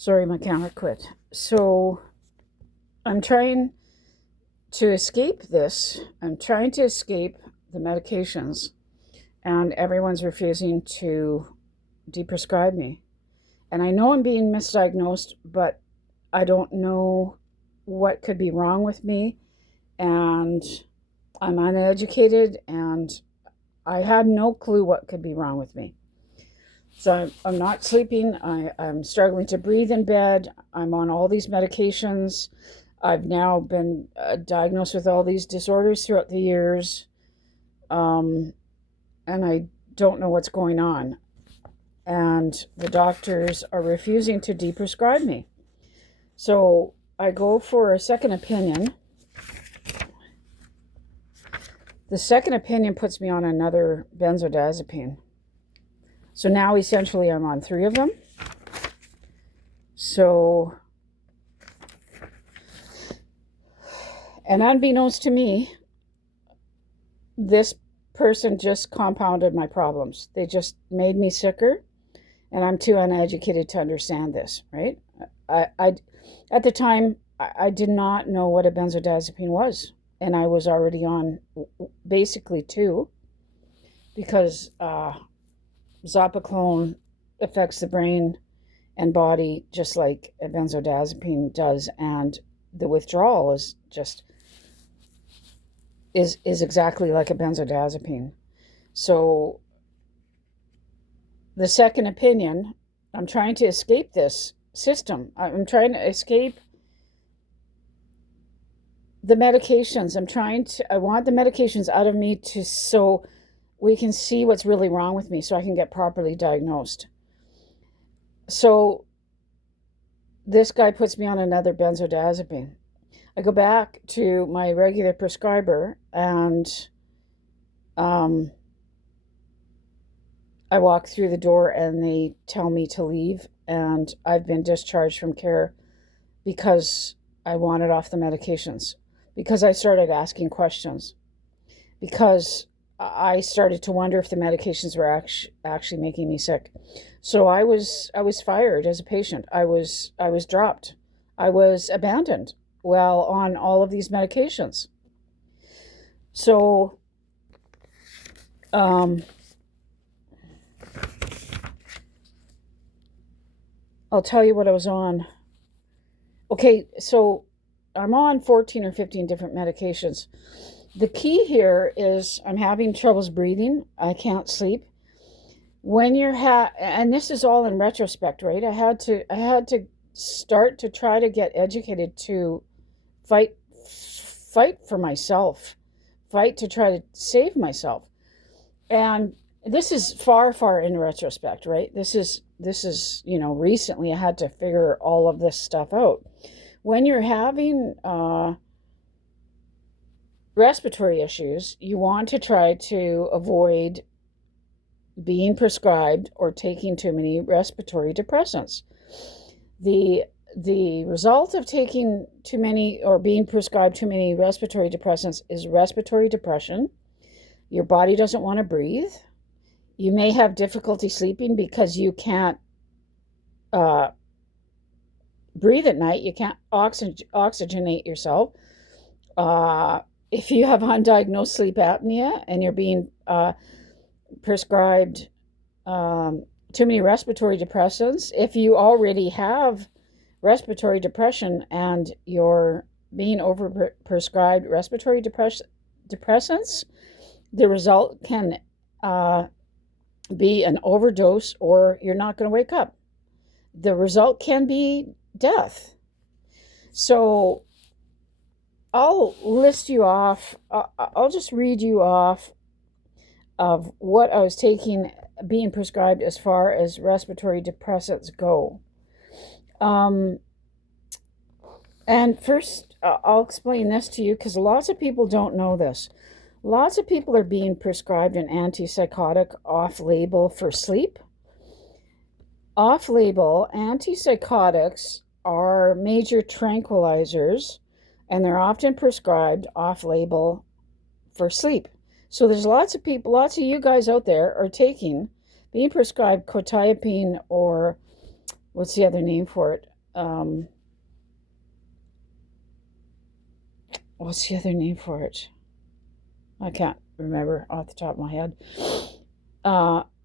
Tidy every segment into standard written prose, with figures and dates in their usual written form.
Sorry, my camera quit. So I'm trying to escape this. I'm trying to escape the medications, and everyone's refusing to deprescribe me. And I know I'm being misdiagnosed, but I don't know what could be wrong with me. And I'm uneducated, and I had no clue what could be wrong with me. So I'm not sleeping. I'm struggling to breathe in bed. I'm on all these medications. I've now been diagnosed with all these disorders throughout the years. And I don't know what's going on. And the doctors are refusing to deprescribe me. So I go for a second opinion. The second opinion puts me on another benzodiazepine. So now essentially I'm on 3 of them. So, and unbeknownst to me, this person just compounded my problems. They just made me sicker, and I'm too uneducated to understand this, right? I at the time, I did not know what a benzodiazepine was, and I was already on basically 2 because Zopiclone affects the brain and body just like a benzodiazepine does, and the withdrawal is exactly like a benzodiazepine. So the second opinion, I'm trying to escape this system. I'm trying to escape the medications. I want the medications out of me so we can see what's really wrong with me so I can get properly diagnosed. So this guy puts me on another benzodiazepine. I go back to my regular prescriber, and I walk through the door and they tell me to leave, and I've been discharged from care because I wanted off the medications, because I started asking questions, because I started to wonder if the medications were actually making me sick. So I was fired as a patient. I was dropped. I was abandoned while on all of these medications. So I'll tell you what I was on. Okay, so I'm on 14 or 15 different medications. The key here is I'm having troubles breathing. I can't sleep. When and this is all in retrospect, right? I had to start to try to get educated to fight for myself, fight to try to save myself. And this is far in retrospect, right? This is recently I had to figure all of this stuff out. When you're having respiratory issues, you want to try to avoid being prescribed or taking too many respiratory depressants. The result of taking too many or being prescribed too many respiratory depressants is respiratory depression. Your body doesn't want to breathe. You may have difficulty sleeping because you can't breathe at night. You can't oxygenate yourself. If you have undiagnosed sleep apnea and you're being prescribed too many respiratory depressants, if you already have respiratory depression and you're being over-prescribed respiratory depressants, the result can be an overdose, or you're not going to wake up. The result can be death. So I'll list you off. I'll just read you off of what I was taking, being prescribed as far as respiratory depressants go. And first, I'll explain this to you because lots of people don't know this. Lots of people are being prescribed an antipsychotic off-label for sleep. Off-label antipsychotics are major tranquilizers, and they're often prescribed off-label for sleep. So there's lots of you guys out there are being prescribed quetiapine, or what's the other name for it? what's the other name for it? I can't remember off the top of my head.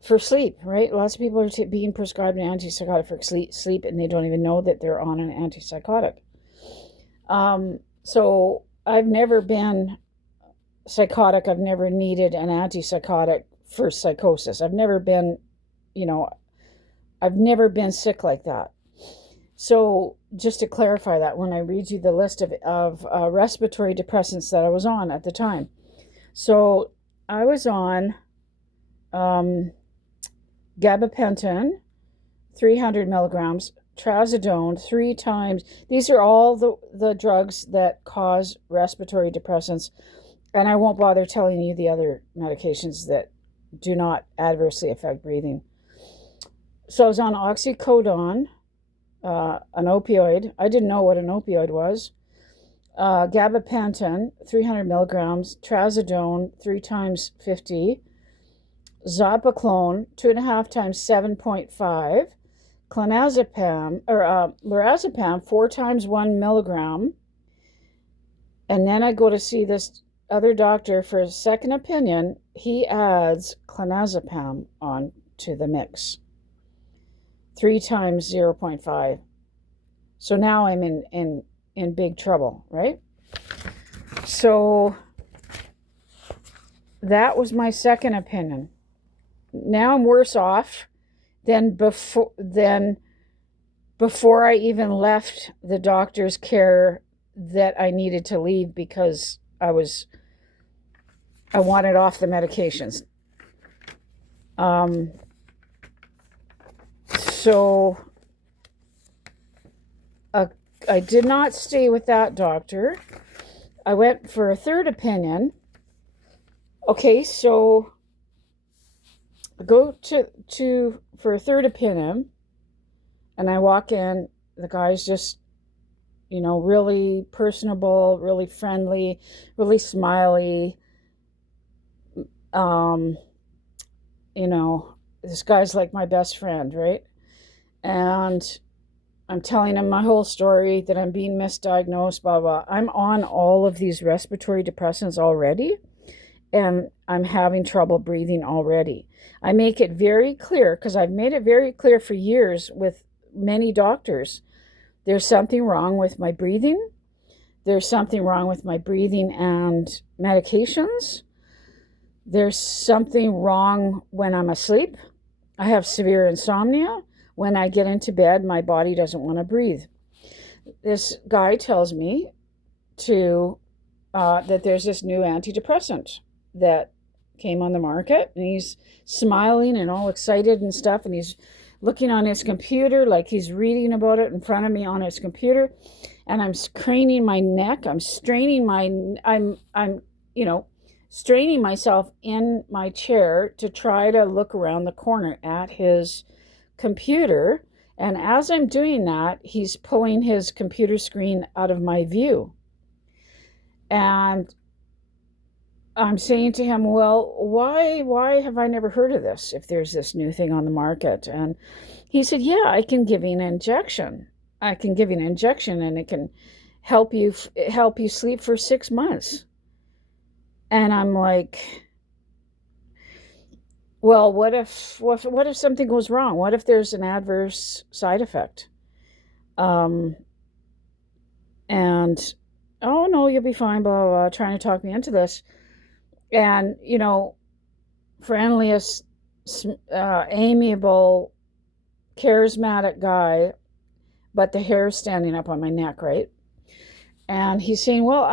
For sleep, right? Lots of people are being prescribed an antipsychotic for sleep, and they don't even know that they're on an antipsychotic. So I've never been psychotic. I've never needed an antipsychotic for psychosis. I've never been, I've never been sick like that. So just to clarify that, when I read you the list of respiratory depressants that I was on at the time. So I was on gabapentin, 300 milligrams, trazodone 3 times. These are all the drugs that cause respiratory depressants. And I won't bother telling you the other medications that do not adversely affect breathing. So I was on oxycodone, an opioid. I didn't know what an opioid was. Gabapentin, 300 milligrams, trazodone, 3 times 50, Zopiclone, 2.5 times 7.5, clonazepam, or lorazepam, 4 times 1 milligram. And then I go to see this other doctor for a second opinion. He adds clonazepam on to the mix, 3 times 0.5. So now I'm in big trouble, right? So that was my second opinion. Now I'm worse off than before I even left the doctor's care that I needed to leave because I wanted off the medications. So I did not stay with that doctor. I went for a third opinion. Okay, so I go to for a third opinion, and I walk in. The guy's just, really personable, really friendly, really smiley. This guy's like my best friend, right? And I'm telling him my whole story, that I'm being misdiagnosed, blah, blah. I'm on all of these respiratory depressants already, and I'm having trouble breathing already. I make it very clear, because I've made it very clear for years with many doctors, there's something wrong with my breathing. There's something wrong with my breathing and medications. There's something wrong when I'm asleep. I have severe insomnia. When I get into bed, my body doesn't want to breathe. This guy tells me that there's this new antidepressant that came on the market, and he's smiling and all excited and stuff, and he's looking on his computer like he's reading about it in front of me on his computer, and I'm craning my neck. I'm straining straining myself in my chair to try to look around the corner at his computer. And as I'm doing that, he's pulling his computer screen out of my view. And I'm saying to him, well, why have I never heard of this if there's this new thing on the market? And he said, yeah, I can give you an injection. I can give you an injection, and it can help you sleep for 6 months. And I'm like, well, what if something goes wrong? What if there's an adverse side effect? And oh no, you'll be fine, blah, blah, blah, trying to talk me into this. And, friendliest, amiable, charismatic guy, but the hair's standing up on my neck, right? And he's saying, well,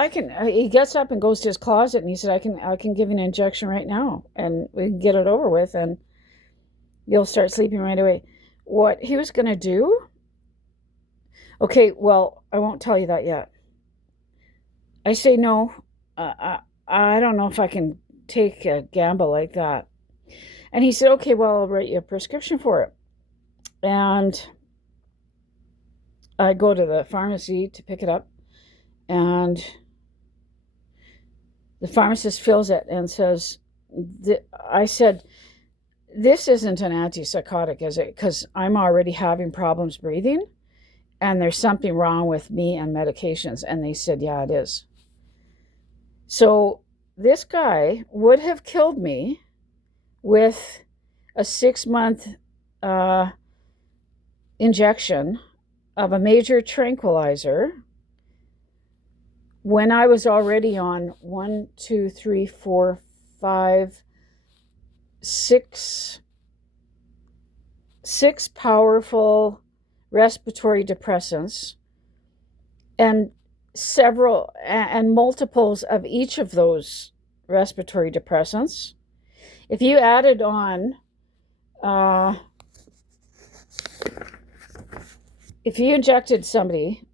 he gets up and goes to his closet, and he said, I can give you an injection right now, and we can get it over with, and you'll start sleeping right away. What he was going to do? Okay, well, I won't tell you that yet. I say, no, I don't know if I can take a gamble like that. And he said, okay, well, I'll write you a prescription for it. And I go to the pharmacy to pick it up, and the pharmacist fills it and says, I said, this isn't an antipsychotic, is it? Because I'm already having problems breathing. and there's something wrong with me and medications. And they said, yeah, it is. So this guy would have killed me with a 6-month injection of a major tranquilizer when I was already on 6 powerful respiratory depressants, and several and multiples of each of those respiratory depressants. If you added on, if you injected somebody,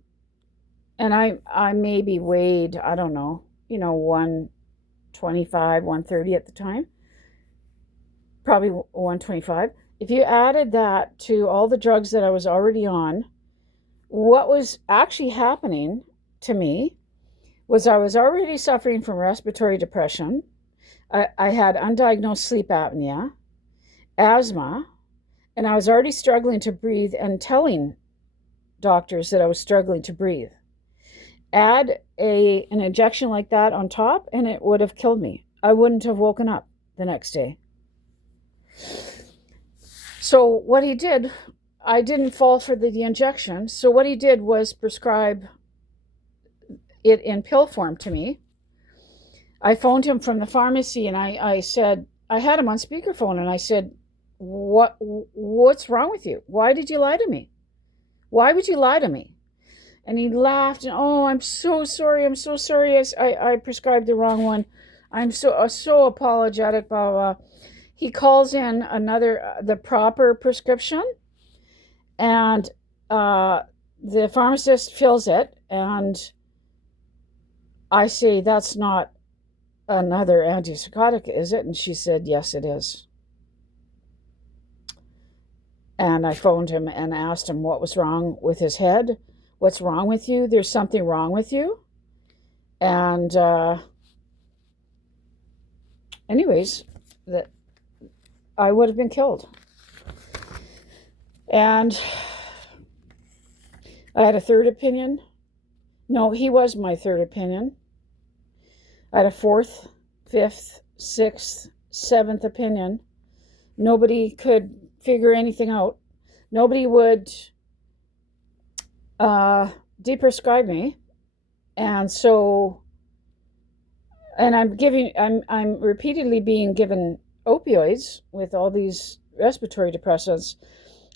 and I maybe weighed, I don't know, 125, 130 at the time, probably 125. If you added that to all the drugs that I was already on, what was actually happening to me was I was already suffering from respiratory depression. I had undiagnosed sleep apnea, asthma, and I was already struggling to breathe and telling doctors that I was struggling to breathe. Add an injection like that on top, and it would have killed me. I wouldn't have woken up the next day. So what he did, I didn't fall for the injection. So what he did was prescribe it in pill form to me. I phoned him from the pharmacy, and I said, I had him on speakerphone, and I said, what's wrong with you? Why did you lie to me? Why would you lie to me? And he laughed, and, oh, I'm so sorry. I prescribed the wrong one. I'm so apologetic, blah, blah, blah. He calls in the proper prescription, and the pharmacist fills it, and I say, that's not another antipsychotic, is it? And she said, yes, it is. And I phoned him and asked him what was wrong with his head. What's wrong with you? There's something wrong with you. And anyways, I would have been killed. And I had a third opinion. No, he was my third opinion. I had a fourth, fifth, sixth, seventh opinion. Nobody could figure anything out. Nobody would deprescribe me. And so, and I'm repeatedly being given opioids with all these respiratory depressants.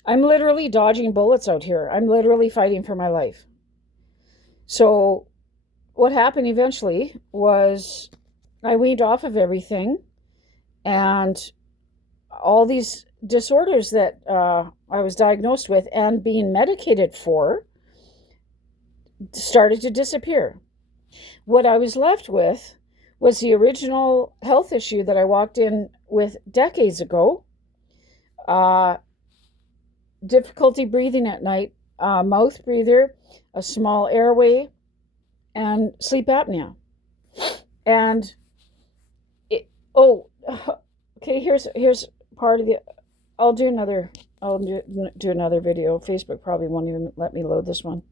I'm literally dodging bullets out here. I'm literally fighting for my life. So what happened eventually was I weaned off of everything, and all these disorders that I was diagnosed with and being medicated for started to disappear. What I was left with was the original health issue that I walked in with decades ago. Difficulty breathing at night, mouth breather, a small airway, and sleep apnea. And okay, here's part of the. I'll do another video. Facebook probably won't even let me load this one.